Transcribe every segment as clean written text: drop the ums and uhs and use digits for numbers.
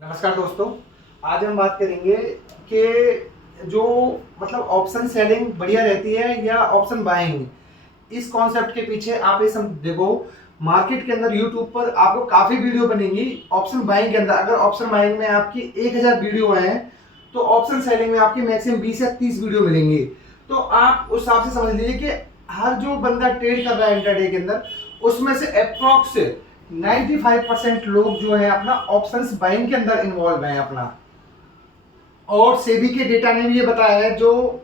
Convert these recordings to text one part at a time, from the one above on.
नमस्कार दोस्तों। आज हम बात करेंगे कि जो ऑप्शन सेलिंग बढ़िया रहती है या ऑप्शन बाइंग। इस कॉन्सेप्ट के पीछे आप ये सब देखो, मार्केट के अंदर यूट्यूब पर आपको काफ़ी वीडियो बनेंगी ऑप्शन बाइंग के अंदर। अगर ऑप्शन बाइंग में आपकी 1000 वीडियो हैं तो ऑप्शन सेलिंग में आपकी मैक्सिमम 20 या 30 वीडियो मिलेंगी। तो आप उस हिसाब से समझ लीजिए कि हर जो बंदा ट्रेड कर रहा है इंटरडे के अंदर, उसमें से अप्रोक्स 95% लोग जो है अपना ऑप्शंस बाइंग के अंदर इन्वॉल्व हैं अपना। और सेबी के डेटा ने भी ये बताया है, जो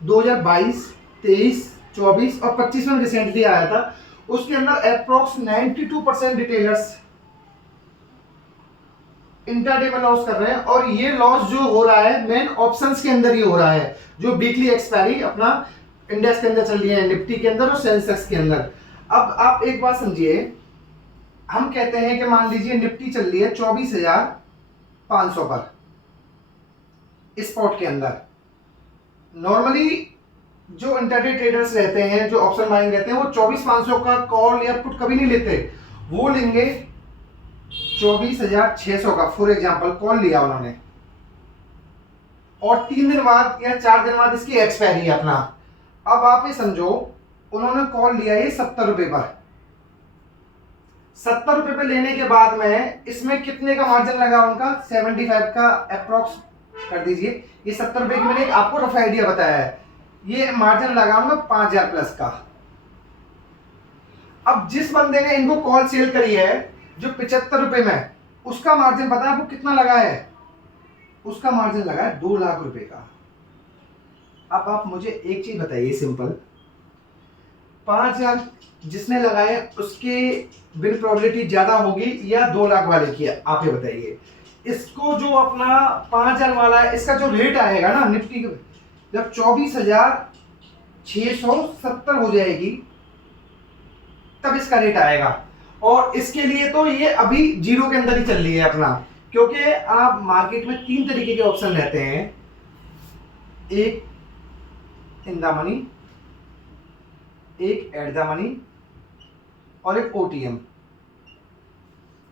2022, 23, 24 और 25 में रिसेंटली आया था, उसके अंदर अप्रोक्स 92% रिटेलर्स इंटरडे में लॉस कर रहे हैं। और ये लॉस जो हो रहा है मेन ऑप्शंस के अंदर ही हो रहा है, जो वीकली एक्सपायरी अपना इंडेक्स के अंदर चल रही है, निफ्टी के अंदर और सेंसेक्स के अंदर। अब आप एक बात समझिए, हम कहते हैं कि मान लीजिए निफ्टी चल रही है 24,500 पर स्पॉट के अंदर। नॉर्मली जो इंटरडे ट्रेडर्स रहते हैं, जो ऑप्शन बाइंग रहते हैं, वो 24,500 का कॉल या पुट कभी नहीं लेते। वो लेंगे 24,600 का, फॉर एग्जांपल कॉल लिया उन्होंने, और 3 दिन बाद या 4 दिन बाद इसकी एक्सपायरी है अपना। अब आप ये समझो, उन्होंने कॉल लिया ये 70 रुपए पर। 70 रुपए पे लेने के बाद में इसमें कितने का मार्जिन लगा उनका? 75 का अप्रोक्स कर दीजिए। ये 70 रुपए की मैंने एक आपको रफ आइडिया बताया है, ये मार्जिन लगाऊंगा 5,000 प्लस का। अब जिस बंदे ने इनको कॉल सेल करी है जो 75 रुपए में, उसका मार्जिन पता है आपको कितना लगा है? उसका मार्जिन लगा है 2 लाख रुपए का। अब आप मुझे एक चीज बताइए सिंपल, 5,000 जिसने लगाए उसके विन प्रोबेबिलिटी ज्यादा होगी या 2 लाख वाले की? आप ये बताइए। इसको जो अपना 5,000 वाला है, इसका जो रेट आएगा ना निफ्टी, जब 24,670 हो जाएगी तब इसका रेट आएगा। और इसके लिए तो ये अभी जीरो के अंदर ही चल रही है अपना, क्योंकि आप मार्केट में 3 तरीके के ऑप्शन रहते हैं, एक इन द मनी, एक एट द मनी और एक ओटीएम।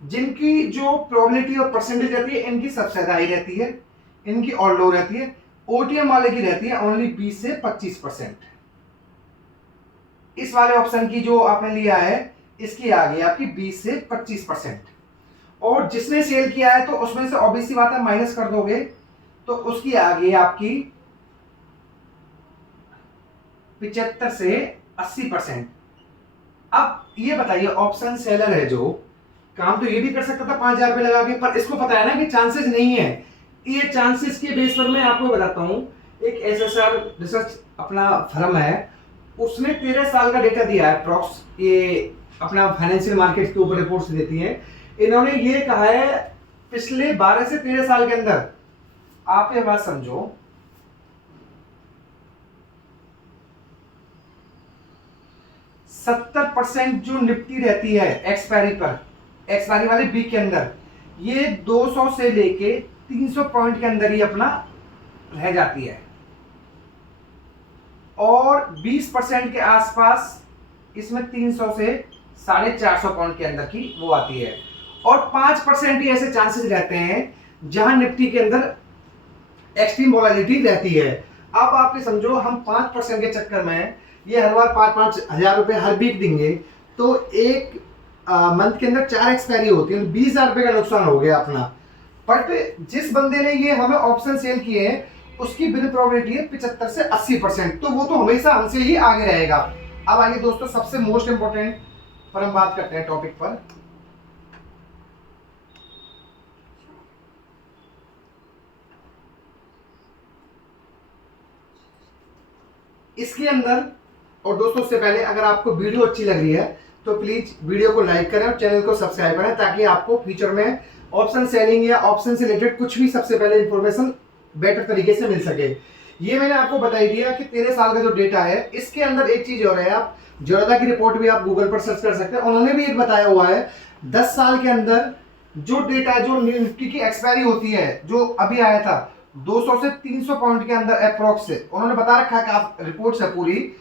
जिनकी जो प्रोबेबिलिटी और परसेंटेज रहती है, इनकी सबसे ज्यादा हाई रहती है, इनकी और लो रहती है। ओटीएम वाले की रहती है ओनली 20 से 25%। इस वाले ऑप्शन की जो आपने लिया है, इसकी आ गई आपकी 20 से 25%। और जिसने सेल किया है तो उसमें से ऑब्वियस सी बात है माइनस कर दोगे तो उसकी आ गई आपकी 75 से 80%। अब ये बताइए, ऑप्शन सेलर है जो काम तो ये भी कर सकता था 5,000 रुपए लगा के, पर इसको पता है ना कि चांसेस नहीं है। ये चांसेस के बेस पर मैं आपको बताता हूं, एक एसएसआर रिसर्च अपना फर्म है, उसने 13 साल का डेटा दिया है अप्रॉक्स, ये अपना फाइनेंशियल मार्केट के ऊपर रिपोर्ट्स देती है। इन्होंने ये कहा है पिछले 12 से 13 साल के अंदर, आप ये बात समझो, 70% जो निफ्टी रहती है एक्सपायरी पर, एक्सपायरी वाले वीक के अंदर, ये 200 से लेके 300 पॉइंट के अंदर ही अपना रह जाती है। और 20% के आसपास इसमें 300 से 450 पॉइंट के अंदर की वो आती है। और 5% ही ऐसे चांसेस रहते हैं जहां निफ्टी के अंदर एक्सट्रीम वोलेटिलिटी रहती है। अब आप ये समझो, हम 5% के चक्कर में ये हर बार 5-5 हजार रुपए हर वीक देंगे, तो एक मंथ के अंदर 4 एक्सपायरी होती है, तो 20,000 रुपए का नुकसान हो गया अपना। बट जिस बंदे ने ये हमें ऑप्शन सेल किए हैं, उसकी विन प्रोबेबिलिटी है 75 से 80%, तो वो तो हमेशा हमसे ही आगे रहेगा। अब आइए दोस्तों, सबसे मोस्ट इंपोर्टेंट पर हम बात करते हैं टॉपिक पर। इसके अंदर, और दोस्तों उससे पहले अगर आपको वीडियो अच्छी लग रही है तो प्लीज वीडियो को लाइक करें और चैनल को सब्सक्राइब करें, ताकि आपको फ्यूचर में ऑप्शन सेलिंग या ऑप्शन से रिलेटेड कुछ भी सबसे पहले इंफॉर्मेशन बेटर तरीके से मिल सके। ये मैंने आपको बताई दिया कि 13 साल का जो डेटा है, इसके अंदर एक चीज और है, आप जोरदा की रिपोर्ट भी आप गूगल पर सर्च कर सकते हैं, उन्होंने भी एक बताया हुआ है 10 साल के अंदर जो डेटा, जो निफ्टी की एक्सपायरी होती है, जो अभी आया था 200 से 300 पॉइंट के अंदर अप्रोक्स से, उन्होंने बता रखा है कि आप रिपोर्ट है पूरी,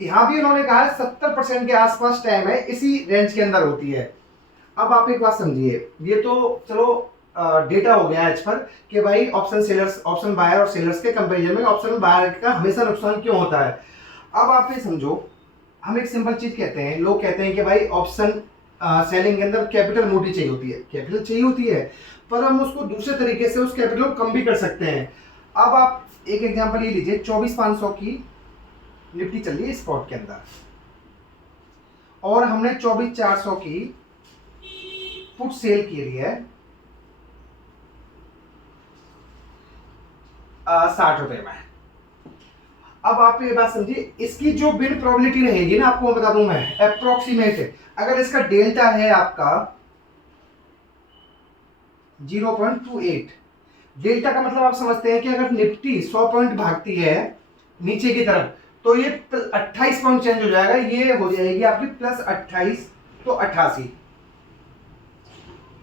यहां भी उन्होंने कहा है 70% के आसपास टाइम है, इसी रेंज के अंदर होती है। अब आप एक बात समझिए, ये तो चलो डेटा हो गया आज पर कि भाई ऑप्शन सेलर्स, ऑप्शन बायर और सेलर्स के कंपैरिजन में ऑप्शन बायर का हमेशा नुकसान क्यों होता है। अब आप ये समझो, हम एक सिंपल चीज कहते हैं, लोग कहते हैं कि भाई ऑप्शन सेलिंग के अंदर कैपिटल मोटी चाहिए होती है, कैपिटल चाहिए होती है, पर हम उसको दूसरे तरीके से उस कैपिटल को कम भी कर सकते हैं। अब आप एक एग्जांपल ये लीजिए, 24,500 की निफ्टी चल रही है स्पॉट के अंदर, और हमने 24,400 की पुट सेल की है 60 रुपए में। अब आप ये बात समझिए, इसकी जो बिन प्रोबेबिलिटी रहेगी ना, आपको बता दूं मैं अप्रोक्सीमेट, अगर इसका डेल्टा है आपका 0.28, डेल्टा का मतलब आप समझते हैं कि अगर निफ्टी 100 पॉइंट भागती है नीचे की तरफ, तो ये 28 पॉइंट चेंज हो जाएगा, ये हो जाएगी आपकी +28 तो 88।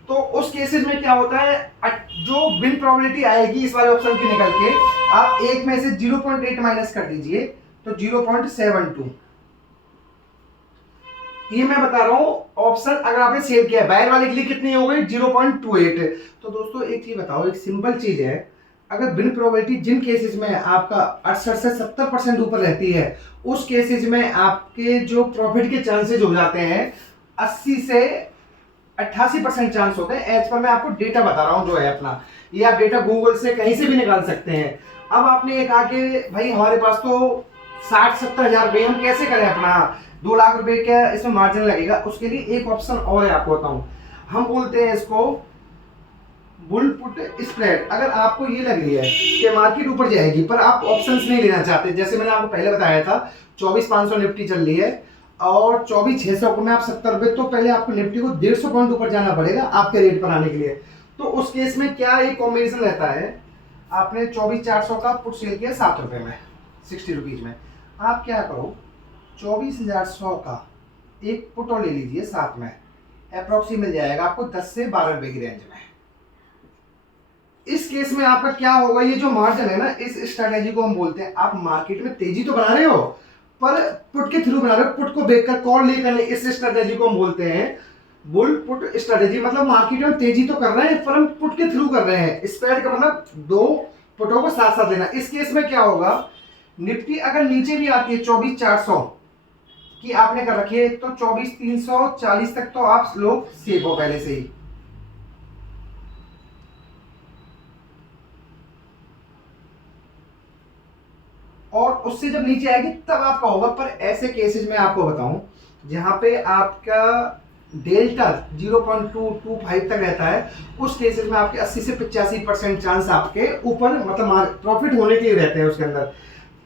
तो उस केसेस में क्या होता है, जो बिन प्रोबेबिलिटी आएगी इस वाले ऑप्शन की निकल के, आप एक में से 0.8 माइनस कर दीजिए तो 0.72। ये मैं बता रहा हूं ऑप्शन अगर आपने सेल किया है, बायर वाले के लिए कितनी हो गई 0.28। तो दोस्तों एक चीज बताओ, एक सिंपल चीज है, अगर बिन प्रोबेबिलिटी जिन केसेस में आपका 68 से 70% ऊपर रहती है, उस केसेस में आपके जो प्रॉफिट के चांसेस हो जाते हैं 80 से 88% चांस होते हैं। एज पर मैं आपको डेटा बता रहा हूं जो है अपना, ये आप डेटा गूगल से कहीं से भी निकाल सकते हैं। अब आपने ये कहा कि भाई हमारे पास तो 60-70 हजार रुपये, हम कैसे करें अपना 2 लाख रुपए का इसमें मार्जिन लगेगा। उसके लिए एक ऑप्शन और है, आपको बताऊं, हम बोलते हैं इसको बुल पुट स्प्रेड। अगर आपको ये लग रही है कि मार्केट ऊपर जाएगी पर आप ऑप्शंस नहीं लेना चाहते, जैसे मैंने आपको पहले बताया था 24,500 निफ्टी चल रही है और 24,600 में आप 70 रुपए, तो पहले आपको निफ्टी को 150 पॉइंट ऊपर जाना पड़ेगा आपके रेट पर आने के लिए। तो उस केस में क्या एक कॉम्बिनेशन रहता है, आपने 24,400 का पुट सेल किया 7 रुपए में, 60 रुपीज में, आप क्या करो 24,100 का एक पुट और ले लीजिए साथ में, अप्रोक्सी मिल जाएगा आपको 10 से 12 रुपए की रेंज में। इस केस में आपका क्या होगा, ये जो मार्जिन है ना, इस स्ट्रेटेजी को हम बोलते हैं, आप मार्केट में तेजी तो बना रहे हो पर पुट के थ्रू बना रहे हो, पुट को बेचकर कॉल लेकर, इस स्ट्रेटेजी को हम बोलते हैं बुल पुट स्ट्रेटेजी। मतलब मार्केट में तेजी तो कर रहे हैं पर हम पुट के थ्रू कर रहे हैं। स्प्रेड का मतलब 2 पुटों को साथ साथ लेना। इस केस में क्या होगा, निफ्टी अगर नीचे भी आती है 24,400 की आपने कर रखी है, तो 24,340 तक तो आप लोग सेफ हो पहले से ही। और उससे जब नीचे आएगी तब आपका होगा। पर ऐसे केसेस में आपको बताऊं जहां पे आपका डेल्टा 0.225 तक रहता है, उस केसेस में आपके 80 से 85% चांस आपके ऊपर मतलब प्रॉफिट होने के लिए रहते हैं उसके अंदर।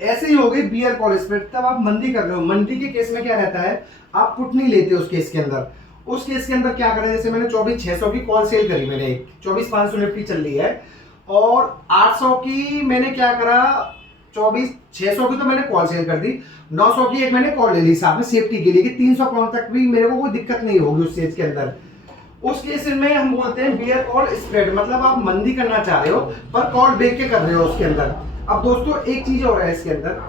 ऐसे ही हो गई बियर कॉल स्प्रेड, तब आप मंदी कर रहे हो। मंदी के केस में क्या रहता है, आप पुट नहीं लेते उस केस के अंदर। उस केस के अंदर क्या करें, जैसे मैंने 24,600 की कॉल सेल करी, मैंने 24,500 निफ्टी चल रही है और 800 की मैंने क्या करा, 24,600 की तो मैंने कॉल सेल कर दी, 900 की एक मैंने कॉल ले ली साथ में सेफ्टी के लिए कि 300 पॉइंट तक भी मेरे को कोई दिक्कत नहीं होगी उस चीज के अंदर। उस केस में हम बोलते हैं बियर कॉल स्प्रेड, मतलब आप मंदी करना चाह रहे हो पर कॉल बेच के कर रहे हो उसके अंदर। अब दोस्तों एक चीज और है इसके अंदर,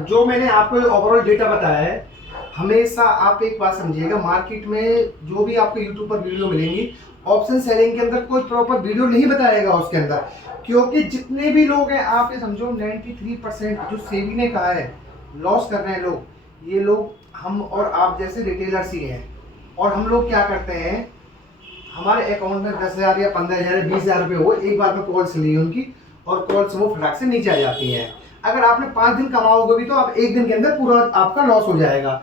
जो मैंने आपको ओवरऑल डेटा बताया है, हमेशा आप एक बात समझिएगा, मार्केट में जो भी आपको यूट्यूब पर वीडियो मिलेंगी, ऑप्शन सेलिंग के अंदर कोई प्रॉपर वीडियो नहीं बताएगा उसके अंदर, क्योंकि जितने भी लोग हैं आप ये समझो 93% जो सेबी ने कहा है लॉस कर रहे हैं लोग, ये लोग हम और आप जैसे रिटेलर्स ही हैं। और हम लोग क्या करते हैं, हमारे अकाउंट में 10,000 या 15,000 या 20,000 रुपये हो, एक बार में कॉल्स ली उनकी और कॉल्स वो फटाक से नीचे आ जाती हैं। अगर आपने 5 दिन कमाओगे भी तो आप एक दिन के अंदर पूरा आपका लॉस हो जाएगा।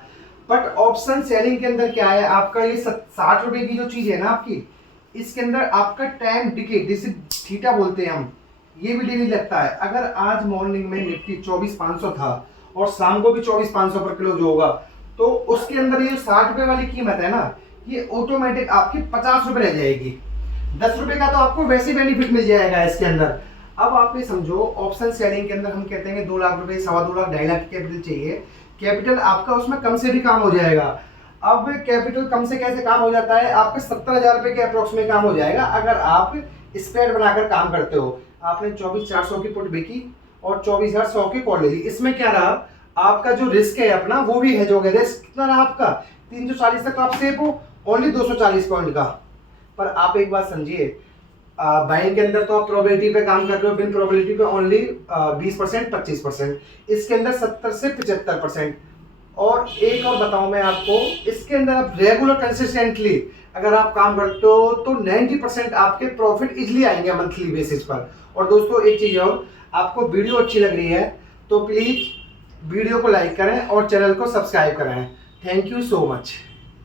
बट ऑप्शन सेलिंग के अंदर क्या है, आपका ये 60 रुपए की जो चीज है ना आपकी, इसके अंदर आपका टाइम डिके, जिसे थीटा बोलते हैं हम, ये भी डेली लगता है। अगर आज मॉर्निंग में निफ्टी 24,500 था और शाम को भी 24,500 पर क्लोज होगा, तो उसके अंदर ये 60 रुपए वाली कीमत है ना, ये ऑटोमेटिक आपकी 50 रुपए रह जाएगी। 10 रुपए का तो आपको वैसे बेनिफिट मिल जाएगा इसके अंदर। अब आप ये समझो ऑप्शन सेलिंग के अंदर हम कहते हैं कि 2 लाख रुपए, 2.25 लाख, 2.5 लाख कैपिटल चाहिए। कैपिटल आपका उसमें कम से भी काम हो जाएगा। अब कैपिटल कम से कैसे काम हो जाता है, आपका 70,000 रुपए के अप्रोक्स में काम हो जाएगा अगर आप स्प्रेड बनाकर काम करते हो। आपने 24,400 की पुट बिकी और 24,100 की कॉल ले ली। इसमें क्या रहा, आपका जो रिस्क है अपना वो भी हेज हो गया। रिस्क कितना रहा आपका, 340 तक आप सेफ हो, ओनली 240 पॉइंट का। पर आप एक बात समझिए, बाइंग के अंदर तो आप प्रोबेबिलिटी पे काम कर रहे हो, बिन प्रोबेबिलिटी पे ओनली 20% 25%, इसके अंदर 70 से 75%। और एक और बताऊं मैं आपको, इसके अंदर आप रेगुलर कंसिस्टेंटली अगर आप काम करते हो तो 90% आपके प्रॉफिट इजिली आएंगे मंथली बेसिस पर। और दोस्तों एक चीज और, आपको वीडियो अच्छी लग रही है तो प्लीज वीडियो को लाइक करें और चैनल को सब्सक्राइब करें। Thank you so much.